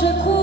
je crois.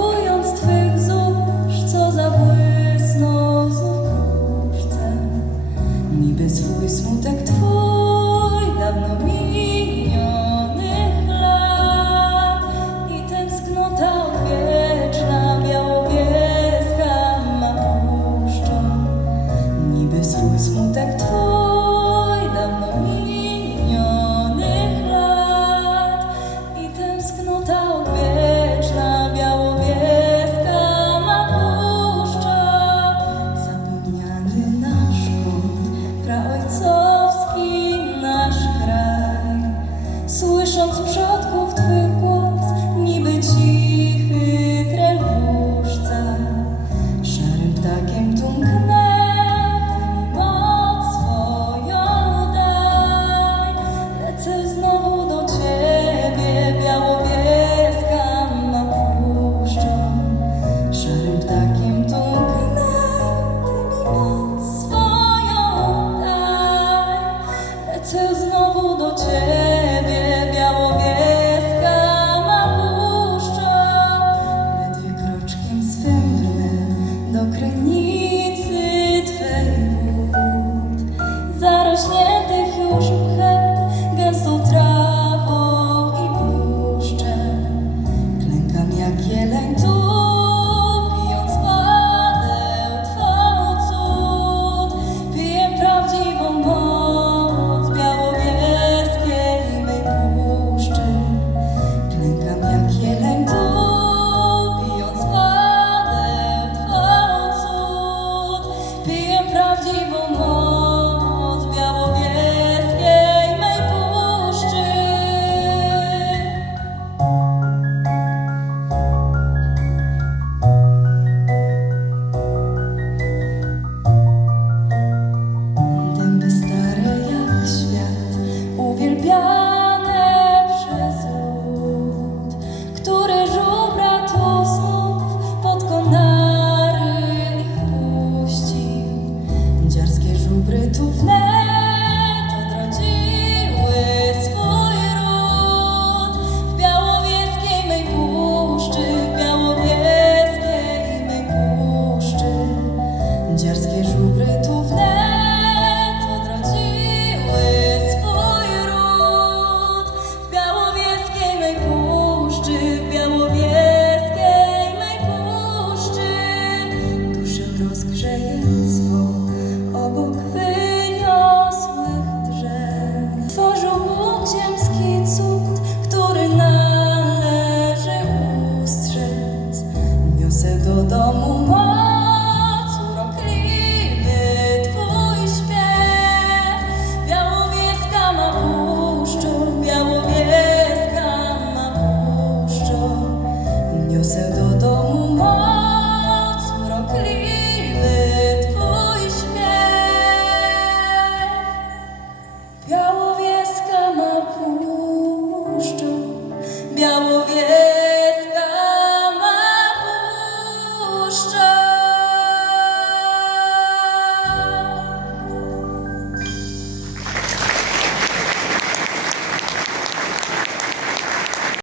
me aluguei.